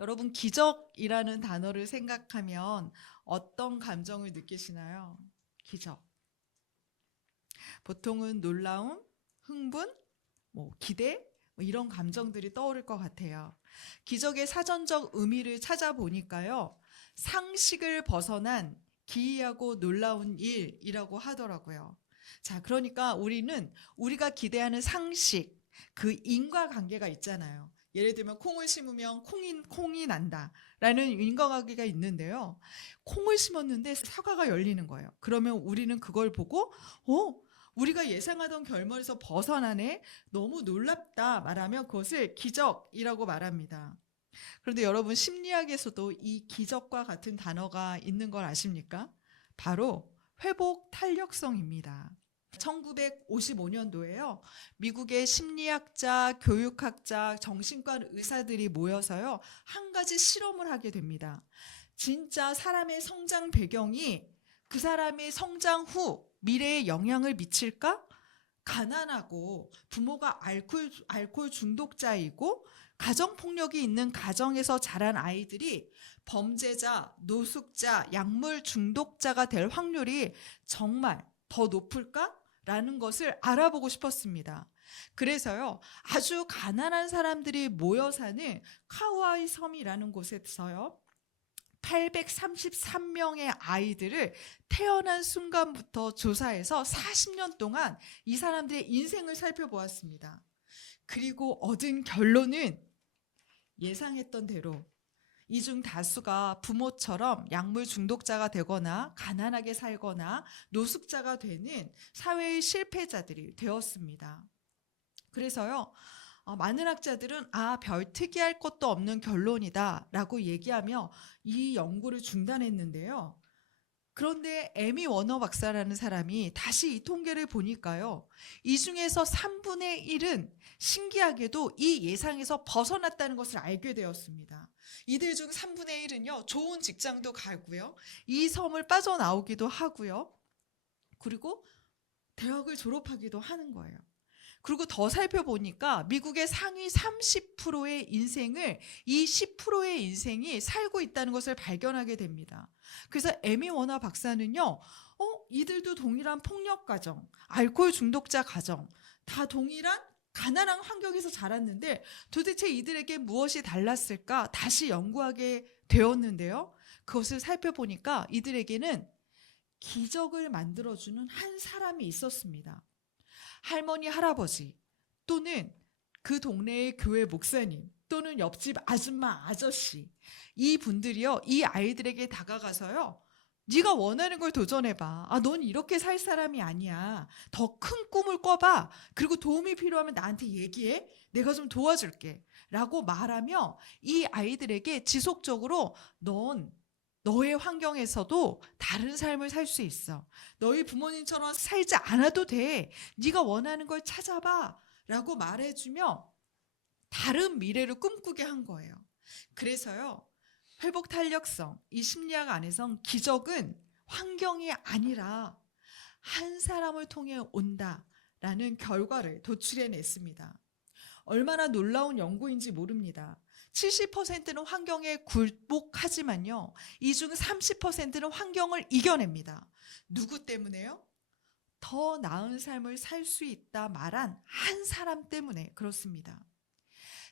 여러분, 기적이라는 단어를 생각하면 어떤 감정을 느끼시나요? 기적. 보통은 놀라움, 흥분, 기대, 이런 감정들이 떠오를 것 같아요. 기적의 사전적 의미를 찾아보니까요, 상식을 벗어난 기이하고 놀라운 일이라고 하더라고요. 자, 그러니까 우리는 우리가 기대하는 상식, 그 인과관계가 있잖아요. 예를 들면 콩을 심으면 콩이 난다라는 인과관계가 있는데요. 콩을 심었는데 사과가 열리는 거예요. 그러면 우리는 그걸 보고 우리가 예상하던 결말에서 벗어나네. 너무 놀랍다 말하면 그것을 기적이라고 말합니다. 그런데 여러분, 심리학에서도 이 기적과 같은 단어가 있는 걸 아십니까? 바로 회복 탄력성입니다. 1955년도에요. 미국의 심리학자, 교육학자, 정신과 의사들이 모여서요. 한 가지 실험을 하게 됩니다. 진짜 사람의 성장 배경이 그 사람의 성장 후 미래에 영향을 미칠까? 가난하고 부모가 알코올 중독자이고 가정폭력이 있는 가정에서 자란 아이들이 범죄자, 노숙자, 약물 중독자가 될 확률이 정말 더 높을까? 라는 것을 알아보고 싶었습니다. 그래서요, 아주 가난한 사람들이 모여 사는 카우아이 섬이라는 곳에서요, 833명의 아이들을 태어난 순간부터 조사해서 40년 동안 이 사람들의 인생을 살펴보았습니다. 그리고 얻은 결론은 예상했던 대로 이 중 다수가 부모처럼 약물 중독자가 되거나 가난하게 살거나 노숙자가 되는 사회의 실패자들이 되었습니다. 그래서요, 많은 학자들은 별 특이할 것도 없는 결론이다라고 얘기하며 이 연구를 중단했는데요. 그런데 에미 워너 박사라는 사람이 다시 이 통계를 보니까요, 이 중에서 3분의 1은 신기하게도 이 예상에서 벗어났다는 것을 알게 되었습니다. 이들 중 3분의 1은요, 좋은 직장도 가고요, 이 섬을 빠져나오기도 하고요, 그리고 대학을 졸업하기도 하는 거예요. 그리고 더 살펴보니까 미국의 상위 30%의 인생을 이 10%의 인생이 살고 있다는 것을 발견하게 됩니다. 그래서 에미 워너 박사는요, 이들도 동일한 폭력 가정, 알코올 중독자 가정, 다 동일한 가난한 환경에서 자랐는데 도대체 이들에게 무엇이 달랐을까? 다시 연구하게 되었는데요. 그것을 살펴보니까 이들에게는 기적을 만들어주는 한 사람이 있었습니다. 할머니, 할아버지 또는 그 동네의 교회 목사님 또는 옆집 아줌마, 아저씨, 이 분들이요, 이 아이들에게 다가가서요, 네가 원하는 걸 도전해봐. 넌 이렇게 살 사람이 아니야. 더 큰 꿈을 꿔봐. 그리고 도움이 필요하면 나한테 얘기해. 내가 좀 도와줄게. 라고 말하며 이 아이들에게 지속적으로 넌 너의 환경에서도 다른 삶을 살 수 있어. 너희 부모님처럼 살지 않아도 돼. 네가 원하는 걸 찾아봐. 라고 말해주며 다른 미래를 꿈꾸게 한 거예요. 그래서요, 회복 탄력성, 이 심리학 안에선 기적은 환경이 아니라 한 사람을 통해 온다라는 결과를 도출해냈습니다. 얼마나 놀라운 연구인지 모릅니다. 70%는 환경에 굴복하지만요, 이 중 30%는 환경을 이겨냅니다. 누구 때문에요? 더 나은 삶을 살 수 있다 말한 한 사람 때문에 그렇습니다.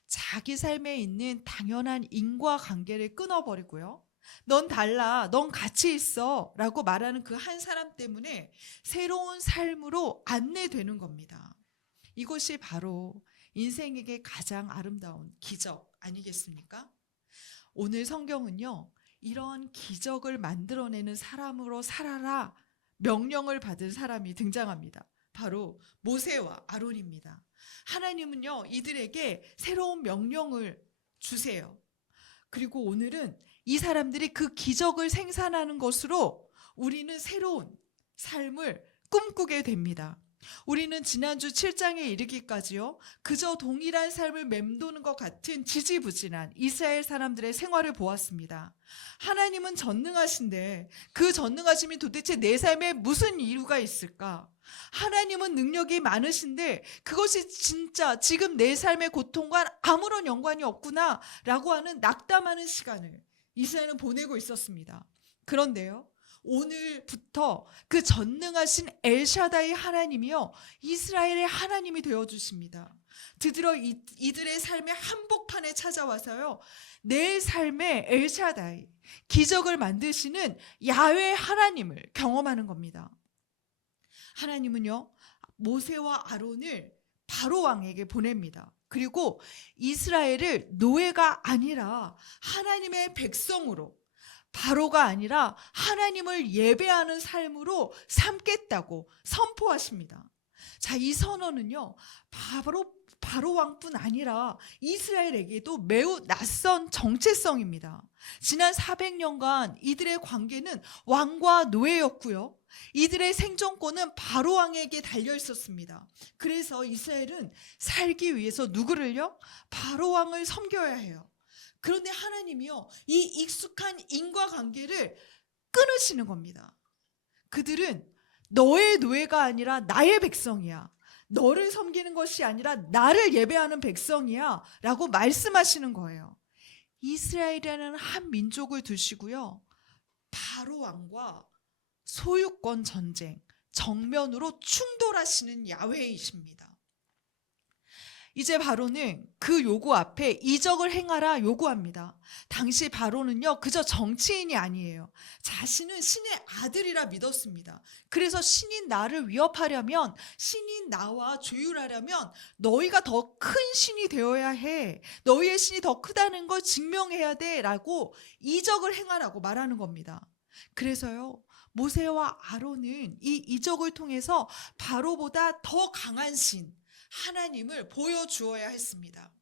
자기 삶에 있는 당연한 인과관계를 끊어버리고요, 넌 달라, 넌 가치 있어 라고 말하는 그 한 사람 때문에 새로운 삶으로 안내되는 겁니다. 이것이 바로 인생에게 가장 아름다운 기적 아니겠습니까? 오늘 성경은요, 이런 기적을 만들어내는 사람으로 살아라 명령을 받은 사람이 등장합니다. 바로 모세와 아론입니다. 하나님은요, 이들에게 새로운 명령을 주세요. 그리고 오늘은 이 사람들이 그 기적을 생산하는 것으로 우리는 새로운 삶을 꿈꾸게 됩니다. 우리는 지난주 7장에 이르기까지요, 그저 동일한 삶을 맴도는 것 같은 지지부진한 이스라엘 사람들의 생활을 보았습니다. 하나님은 전능하신데 그 전능하심이 도대체 내 삶에 무슨 이유가 있을까? 하나님은 능력이 많으신데 그것이 진짜 지금 내 삶의 고통과 아무런 연관이 없구나 라고 하는 낙담하는 시간을 이스라엘은 보내고 있었습니다. 그런데요, 오늘부터 그 전능하신 엘샤다이 하나님이요, 이스라엘의 하나님이 되어주십니다. 드디어 이들의 삶의 한복판에 찾아와서요, 내 삶의 엘샤다이, 기적을 만드시는 야훼 하나님을 경험하는 겁니다. 하나님은요, 모세와 아론을 바로 왕에게 보냅니다. 그리고 이스라엘을 노예가 아니라 하나님의 백성으로, 바로가 아니라 하나님을 예배하는 삶으로 삼겠다고 선포하십니다. 자, 이 선언은요, 바로 왕뿐 아니라 이스라엘에게도 매우 낯선 정체성입니다. 지난 400년간 이들의 관계는 왕과 노예였고요, 이들의 생존권은 바로 왕에게 달려 있었습니다. 그래서 이스라엘은 살기 위해서 누구를요? 바로 왕을 섬겨야 해요. 그런데 하나님이요, 이 익숙한 인과관계를 끊으시는 겁니다. 그들은 너의 노예가 아니라 나의 백성이야, 너를 섬기는 것이 아니라 나를 예배하는 백성이야 라고 말씀하시는 거예요. 이스라엘이라는 한 민족을 두시고요, 바로 왕과 소유권 전쟁, 정면으로 충돌하시는 야훼이십니다. 이제 바로는 그 요구 앞에 이적을 행하라 요구합니다. 당시 바로는요, 그저 정치인이 아니에요. 자신은 신의 아들이라 믿었습니다. 그래서 신인 나를 위협하려면, 신인 나와 조율하려면 너희가 더 큰 신이 되어야 해, 너희의 신이 더 크다는 걸 증명해야 돼 라고 이적을 행하라고 말하는 겁니다. 그래서요, 모세와 아론은 이 이적을 통해서 바로보다 더 강한 신 하나님을 보여주어야 했습니다.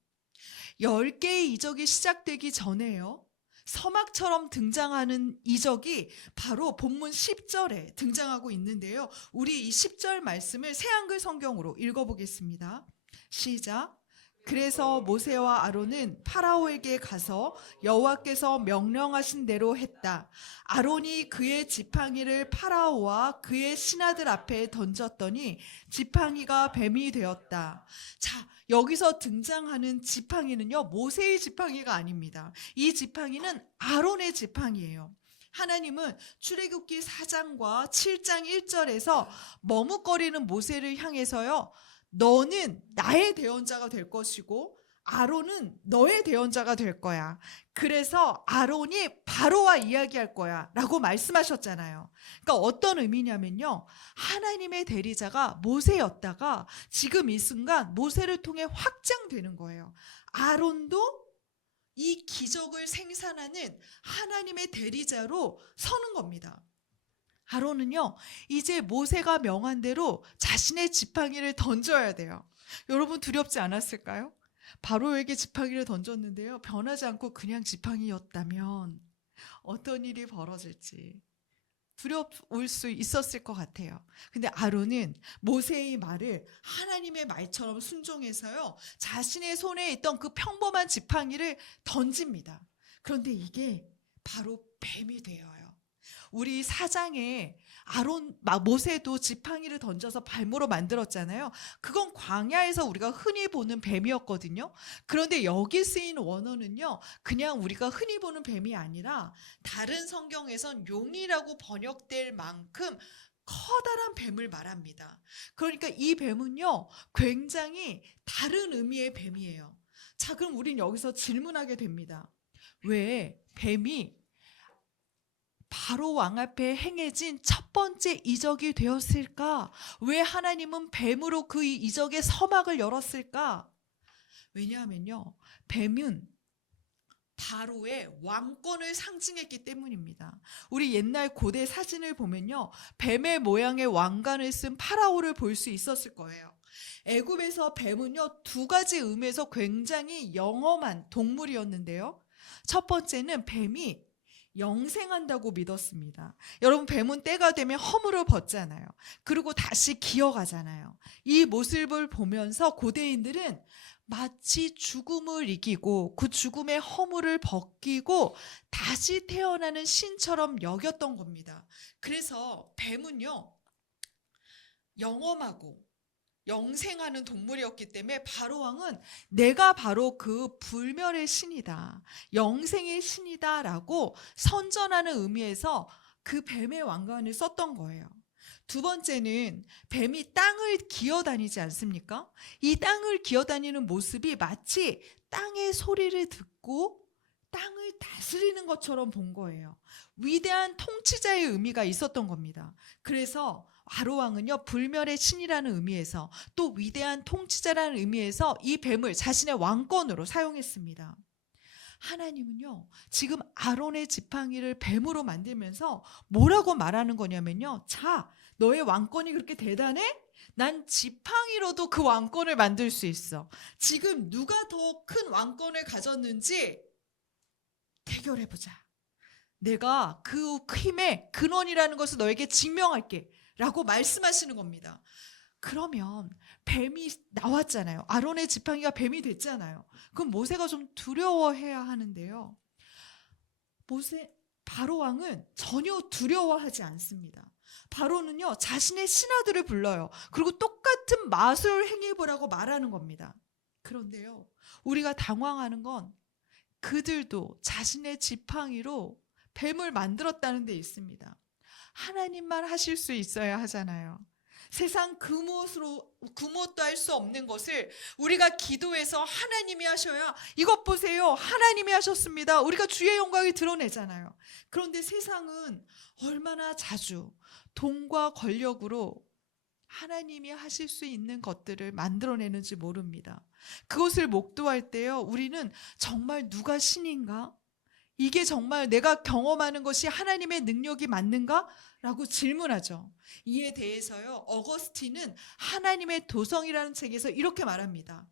10개의 이적이 시작되기 전에요, 서막처럼 등장하는 이적이 바로 본문 10절에 등장하고 있는데요, 우리 이 10절 말씀을 새한글 성경으로 읽어보겠습니다. 시작. 그래서 모세와 아론은 파라오에게 가서 여호와께서 명령하신 대로 했다. 아론이 그의 지팡이를 파라오와 그의 신하들 앞에 던졌더니 지팡이가 뱀이 되었다. 자, 여기서 등장하는 지팡이는요, 모세의 지팡이가 아닙니다. 이 지팡이는 아론의 지팡이예요. 하나님은 출애굽기 4장과 7장 1절에서 머뭇거리는 모세를 향해서요, 너는 나의 대언자가 될 것이고 아론은 너의 대언자가 될 거야. 그래서 아론이 바로와 이야기할 거야 라고 말씀하셨잖아요. 그러니까 어떤 의미냐면요, 하나님의 대리자가 모세였다가 지금 이 순간 모세를 통해 확장되는 거예요. 아론도 이 기적을 생산하는 하나님의 대리자로 서는 겁니다. 아론은요, 이제 모세가 명한 대로 자신의 지팡이를 던져야 돼요. 여러분, 두렵지 않았을까요? 바로에게 지팡이를 던졌는데요, 변하지 않고 그냥 지팡이였다면 어떤 일이 벌어질지 두려울 수 있었을 것 같아요. 근데 아론은 모세의 말을 하나님의 말처럼 순종해서요, 자신의 손에 있던 그 평범한 지팡이를 던집니다. 그런데 이게 바로 뱀이 되어요. 우리 4장에 모세도 지팡이를 던져서 발모로 만들었잖아요. 그건 광야에서 우리가 흔히 보는 뱀이었거든요. 그런데 여기 쓰인 원어는요, 그냥 우리가 흔히 보는 뱀이 아니라 다른 성경에선 용이라고 번역될 만큼 커다란 뱀을 말합니다. 그러니까 이 뱀은요, 굉장히 다른 의미의 뱀이에요. 자, 그럼 우린 여기서 질문하게 됩니다. 왜 뱀이 바로 왕 앞에 행해진 첫 번째 이적이 되었을까? 왜 하나님은 뱀으로 그 이적의 서막을 열었을까? 왜냐하면요, 뱀은 바로의 왕권을 상징했기 때문입니다. 우리 옛날 고대 사진을 보면요, 뱀의 모양의 왕관을 쓴 파라오를 볼 수 있었을 거예요. 애굽에서 뱀은요, 두 가지 의미에서 굉장히 영험한 동물이었는데요, 첫 번째는 뱀이 영생한다고 믿었습니다. 여러분, 뱀은 때가 되면 허물을 벗잖아요. 그리고 다시 기어가잖아요. 이 모습을 보면서 고대인들은 마치 죽음을 이기고 그 죽음의 허물을 벗기고 다시 태어나는 신처럼 여겼던 겁니다. 그래서 뱀은요, 영험하고 영생하는 동물이었기 때문에 바로왕은 내가 바로 그 불멸의 신이다, 영생의 신이다라고 선전하는 의미에서 그 뱀의 왕관을 썼던 거예요. 두 번째는 뱀이 땅을 기어다니지 않습니까? 이 땅을 기어다니는 모습이 마치 땅의 소리를 듣고 땅을 다스리는 것처럼 본 거예요. 위대한 통치자의 의미가 있었던 겁니다. 그래서 바로왕은요, 불멸의 신이라는 의미에서 또 위대한 통치자라는 의미에서 이 뱀을 자신의 왕권으로 사용했습니다. 하나님은요, 지금 아론의 지팡이를 뱀으로 만들면서 뭐라고 말하는 거냐면요, 자, 너의 왕권이 그렇게 대단해? 난 지팡이로도 그 왕권을 만들 수 있어. 지금 누가 더 큰 왕권을 가졌는지 대결해보자. 내가 그 힘의 근원이라는 것을 너에게 증명할게 라고 말씀하시는 겁니다. 그러면 뱀이 나왔잖아요. 아론의 지팡이가 뱀이 됐잖아요. 그럼 모세가 좀 두려워해야 하는데요, 바로왕은 전혀 두려워하지 않습니다. 바로는요, 자신의 신하들을 불러요. 그리고 똑같은 마술 행해보라고 말하는 겁니다. 그런데요, 우리가 당황하는 건 그들도 자신의 지팡이로 뱀을 만들었다는 데 있습니다. 하나님만 하실 수 있어야 하잖아요. 세상 그 무엇도 할 수 없는 것을 우리가 기도해서 하나님이 하셔야, 이것 보세요, 하나님이 하셨습니다, 우리가 주의 영광을 드러내잖아요. 그런데 세상은 얼마나 자주 돈과 권력으로 하나님이 하실 수 있는 것들을 만들어내는지 모릅니다. 그것을 목도할 때요, 우리는 정말 누가 신인가? 이게 정말 내가 경험하는 것이 하나님의 능력이 맞는가? 라고 질문하죠. 이에 대해서요, 어거스틴은 하나님의 도성이라는 책에서 이렇게 말합니다.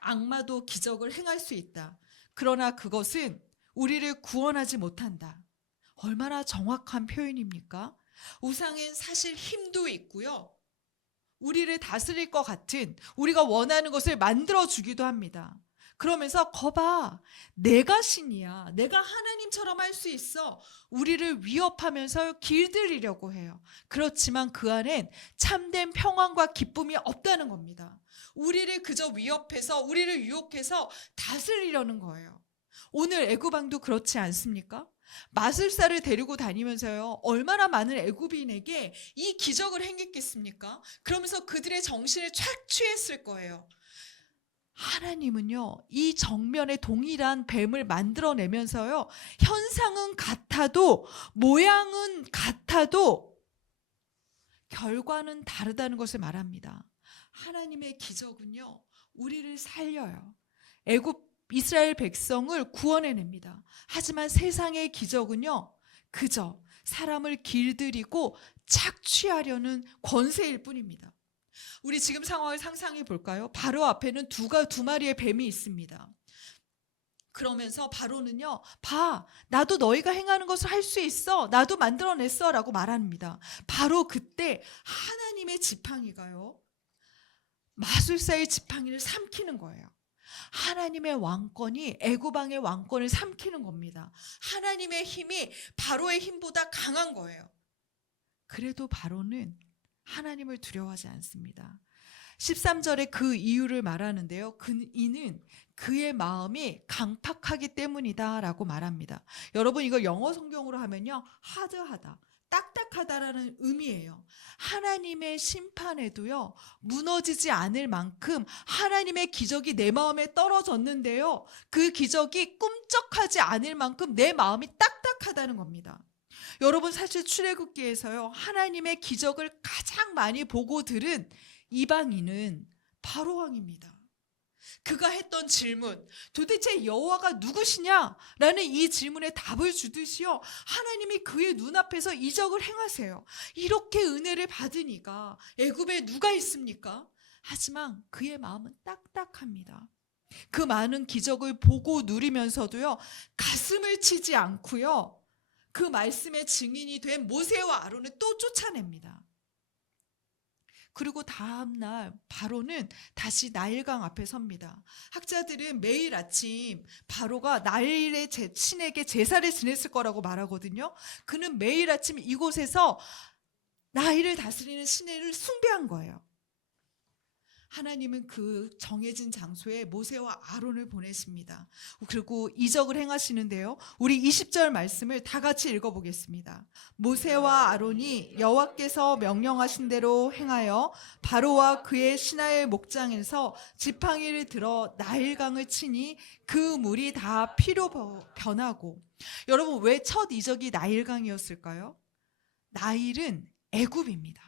악마도 기적을 행할 수 있다. 그러나 그것은 우리를 구원하지 못한다. 얼마나 정확한 표현입니까? 우상엔 사실 힘도 있고요, 우리를 다스릴 것 같은, 우리가 원하는 것을 만들어주기도 합니다. 그러면서 거봐, 내가 신이야, 내가 하나님처럼 할 수 있어, 우리를 위협하면서 길들이려고 해요. 그렇지만 그 안엔 참된 평안과 기쁨이 없다는 겁니다. 우리를 그저 위협해서, 우리를 유혹해서 다스리려는 거예요. 오늘 애굽왕도 그렇지 않습니까? 마술사를 데리고 다니면서요, 얼마나 많은 애굽인에게 이 기적을 행했겠습니까? 그러면서 그들의 정신을 착취했을 거예요. 하나님은요, 이 정면에 동일한 뱀을 만들어내면서요, 현상은 같아도, 모양은 같아도 결과는 다르다는 것을 말합니다. 하나님의 기적은요, 우리를 살려요. 이스라엘 백성을 구원해냅니다. 하지만 세상의 기적은요, 그저 사람을 길들이고 착취하려는 권세일 뿐입니다. 우리 지금 상황을 상상해 볼까요? 바로 앞에는 두 마리의 뱀이 있습니다. 그러면서 바로는요, 봐, 나도 너희가 행하는 것을 할 수 있어, 나도 만들어냈어 라고 말합니다. 바로 그때 하나님의 지팡이가요, 마술사의 지팡이를 삼키는 거예요. 하나님의 왕권이 애굽왕의 왕권을 삼키는 겁니다. 하나님의 힘이 바로의 힘보다 강한 거예요. 그래도 바로는 하나님을 두려워하지 않습니다. 13절에 그 이유를 말하는데요, 이는 그의 마음이 강팍하기 때문이다 라고 말합니다. 여러분, 이거 영어 성경으로 하면요, 하드하다, 딱딱하다라는 의미예요. 하나님의 심판에도요, 무너지지 않을 만큼 하나님의 기적이 내 마음에 떨어졌는데요, 그 기적이 꿈쩍하지 않을 만큼 내 마음이 딱딱하다는 겁니다. 여러분, 사실 출애굽기에서요, 하나님의 기적을 가장 많이 보고 들은 이방인은 바로왕입니다. 그가 했던 질문, 도대체 여호와가 누구시냐라는 이 질문에 답을 주듯이요, 하나님이 그의 눈앞에서 이적을 행하세요. 이렇게 은혜를 받으니까 애굽에 누가 있습니까? 하지만 그의 마음은 딱딱합니다. 그 많은 기적을 보고 누리면서도요, 가슴을 치지 않고요, 그 말씀의 증인이 된 모세와 아론을 또 쫓아냅니다. 그리고 다음날 바로는 다시 나일강 앞에 섭니다. 학자들은 매일 아침 바로가 나일의 신에게 제사를 지냈을 거라고 말하거든요. 그는 매일 아침 이곳에서 나일을 다스리는 신을 숭배한 거예요. 하나님은 그 정해진 장소에 모세와 아론을 보내십니다. 그리고 이적을 행하시는데요. 우리 20절 말씀을 다 같이 읽어보겠습니다. 모세와 아론이 여호와께서 명령하신 대로 행하여 바로와 그의 신하의 목장에서 지팡이를 들어 나일강을 치니 그 물이 다 피로 변하고. 여러분, 왜 첫 이적이 나일강이었을까요? 나일은 애굽입니다.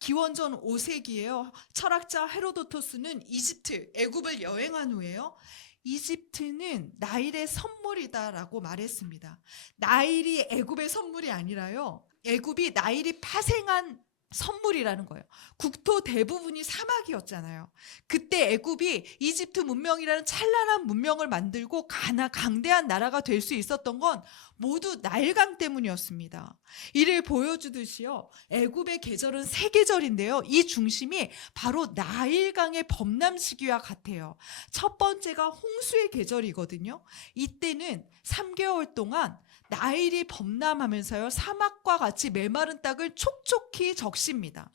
기원전 5세기에요. 철학자 헤로도토스는 이집트, 애굽을 여행한 후에요. 이집트는 나일의 선물이다라고 말했습니다. 나일이 애굽의 선물이 아니라요. 애굽이 나일이 파생한 선물이라는 거예요. 국토 대부분이 사막이었잖아요. 그때 애굽이 이집트 문명이라는 찬란한 문명을 만들고 강대한 나라가 될 수 있었던 건 모두 나일강 때문이었습니다. 이를 보여주듯이요. 애굽의 계절은 세 계절인데요. 이 중심이 바로 나일강의 범람 시기와 같아요. 첫 번째가 홍수의 계절이거든요. 이때는 3개월 동안 나일이 범람하면서요, 사막과 같이 메마른 땅을 촉촉히 적십니다.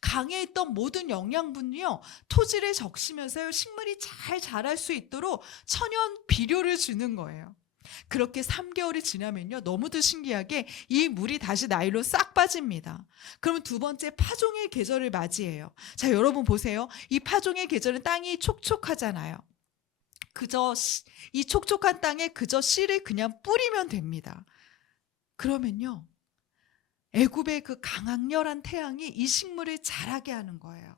강에 있던 모든 영양분이요, 토지를 적시면서요, 식물이 잘 자랄 수 있도록 천연 비료를 주는 거예요. 그렇게 3개월이 지나면요, 너무도 신기하게 이 물이 다시 나일로 싹 빠집니다. 그러면 두 번째 파종의 계절을 맞이해요. 자, 여러분 보세요. 이 파종의 계절은 땅이 촉촉하잖아요. 그저 이 촉촉한 땅에 그저 씨를 그냥 뿌리면 됩니다. 그러면요, 애굽의 그 강렬한 태양이 이 식물을 자라게 하는 거예요.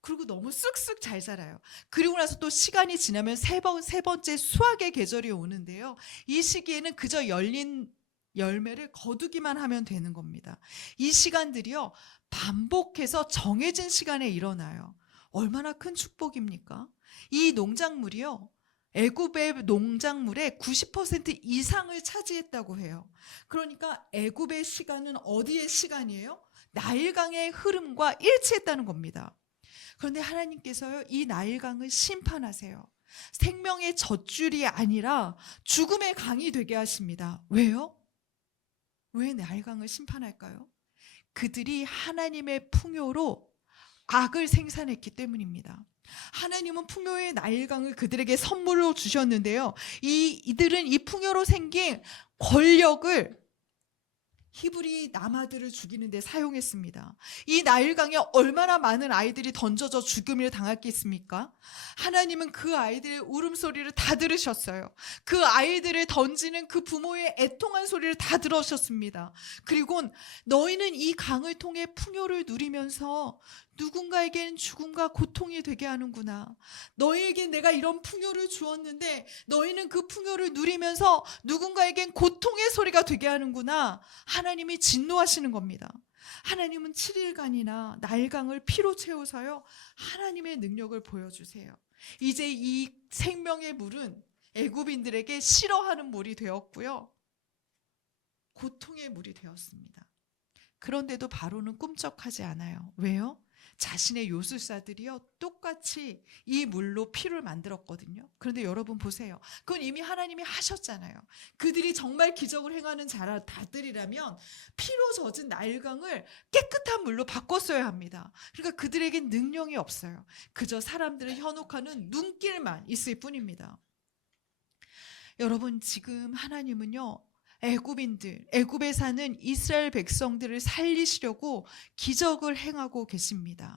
그리고 너무 쑥쑥 잘 자라요. 그리고 나서 또 시간이 지나면 세 번째 수확의 계절이 오는데요. 이 시기에는 그저 열린 열매를 거두기만 하면 되는 겁니다. 이 시간들이요, 반복해서 정해진 시간에 일어나요. 얼마나 큰 축복입니까? 이 농작물이요, 애굽의 농작물의 90% 이상을 차지했다고 해요. 그러니까 애굽의 시간은 어디의 시간이에요? 나일강의 흐름과 일치했다는 겁니다. 그런데 하나님께서요, 이 나일강을 심판하세요. 생명의 젖줄이 아니라 죽음의 강이 되게 하십니다. 왜요? 왜 나일강을 심판할까요? 그들이 하나님의 풍요로 악을 생산했기 때문입니다. 하나님은 풍요의 나일강을 그들에게 선물로 주셨는데요. 이들은 이 풍요로 생긴 권력을 히브리 남아들을 죽이는 데 사용했습니다. 이 나일강에 얼마나 많은 아이들이 던져져 죽음을 당했겠습니까? 하나님은 그 아이들의 울음소리를 다 들으셨어요. 그 아이들을 던지는 그 부모의 애통한 소리를 다 들으셨습니다. 그리고 너희는 이 강을 통해 풍요를 누리면서 누군가에겐 죽음과 고통이 되게 하는구나. 너희에게 내가 이런 풍요를 주었는데 너희는 그 풍요를 누리면서 누군가에겐 고통의 소리가 되게 하는구나. 하나님이 진노하시는 겁니다. 하나님은 7일간이나 나일강을 피로 채워서요, 하나님의 능력을 보여주세요. 이제 이 생명의 물은 애굽인들에게 싫어하는 물이 되었고요, 고통의 물이 되었습니다. 그런데도 바로는 꿈쩍하지 않아요. 왜요? 자신의 요술사들이요, 똑같이 이 물로 피를 만들었거든요. 그런데 여러분 보세요. 그건 이미 하나님이 하셨잖아요. 그들이 정말 기적을 행하는 자들이라면 피로 젖은 나일강을 깨끗한 물로 바꿨어야 합니다. 그러니까 그들에겐 능력이 없어요. 그저 사람들을 현혹하는 눈길만 있을 뿐입니다. 여러분, 지금 하나님은요, 애굽에 사는 이스라엘 백성들을 살리시려고 기적을 행하고 계십니다.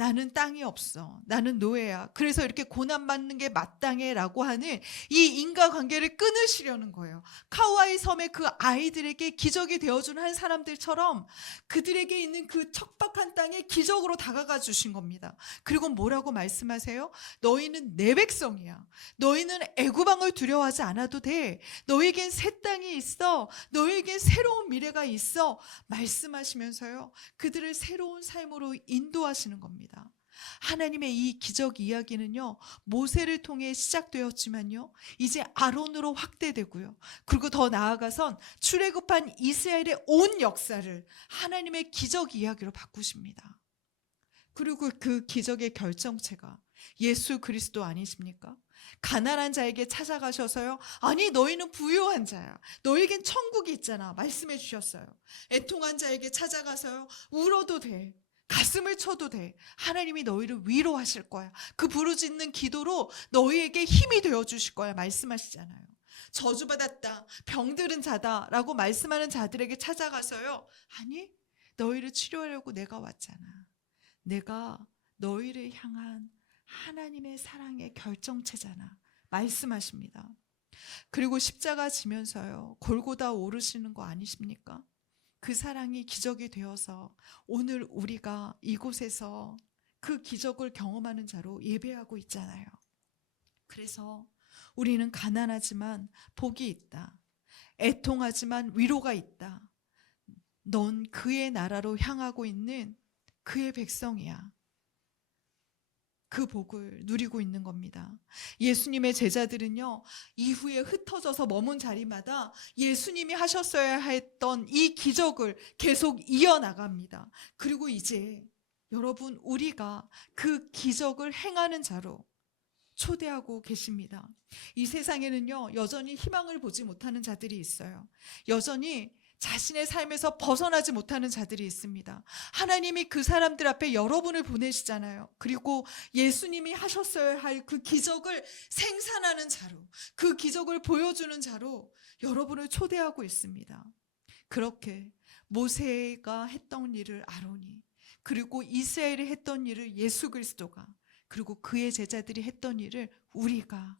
나는 땅이 없어. 나는 노예야. 그래서 이렇게 고난받는 게 마땅해 라고 하는 이 인과관계를 끊으시려는 거예요. 카우아이 섬의 그 아이들에게 기적이 되어준 한 사람들처럼 그들에게 있는 그 척박한 땅에 기적으로 다가가 주신 겁니다. 그리고 뭐라고 말씀하세요? 너희는 내 백성이야. 너희는 애굽왕을 두려워하지 않아도 돼. 너희에겐 새 땅이 있어. 너희에겐 새로운 미래가 있어. 말씀하시면서요, 그들을 새로운 삶으로 인도하시는 겁니다. 하나님의 이 기적 이야기는요, 모세를 통해 시작되었지만요, 이제 아론으로 확대되고요. 그리고 더 나아가선 출애굽한 이스라엘의 온 역사를 하나님의 기적 이야기로 바꾸십니다. 그리고 그 기적의 결정체가 예수 그리스도 아니십니까? 가난한 자에게 찾아가셔서요, 아니 너희는 부유한 자야, 너에겐 천국이 있잖아 말씀해 주셨어요. 애통한 자에게 찾아가서요, 울어도 돼, 가슴을 쳐도 돼, 하나님이 너희를 위로하실 거야, 그 부르짖는 기도로 너희에게 힘이 되어 주실 거야 말씀하시잖아요. 저주받았다, 병들은 자다 라고 말씀하는 자들에게 찾아가서요, 아니 너희를 치료하려고 내가 왔잖아, 내가 너희를 향한 하나님의 사랑의 결정체잖아 말씀하십니다. 그리고 십자가 지면서요, 골고다 오르시는 거 아니십니까? 그 사랑이 기적이 되어서 오늘 우리가 이곳에서 그 기적을 경험하는 자로 예배하고 있잖아요. 그래서 우리는 가난하지만 복이 있다, 애통하지만 위로가 있다, 넌 그의 나라로 향하고 있는 그의 백성이야, 그 복을 누리고 있는 겁니다. 예수님의 제자들은요, 이후에 흩어져서 머문 자리마다 예수님이 하셨어야 했던 이 기적을 계속 이어나갑니다. 그리고 이제 여러분, 우리가 그 기적을 행하는 자로 초대하고 계십니다. 이 세상에는요, 여전히 희망을 보지 못하는 자들이 있어요. 여전히 자신의 삶에서 벗어나지 못하는 자들이 있습니다. 하나님이 그 사람들 앞에 여러분을 보내시잖아요. 그리고 예수님이 하셨어야 할 그 기적을 생산하는 자로, 그 기적을 보여주는 자로 여러분을 초대하고 있습니다. 그렇게 모세가 했던 일을 아론이, 그리고 이스라엘이 했던 일을 예수 그리스도가, 그리고 그의 제자들이 했던 일을 우리가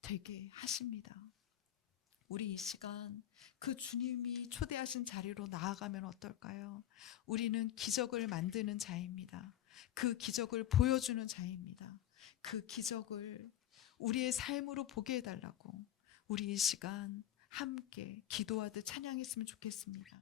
되게 하십니다. 우리 이 시간 그 주님이 초대하신 자리로 나아가면 어떨까요? 우리는 기적을 만드는 자입니다. 그 기적을 보여주는 자입니다. 그 기적을 우리의 삶으로 보게 해달라고 우리 이 시간 함께 기도하듯 찬양했으면 좋겠습니다.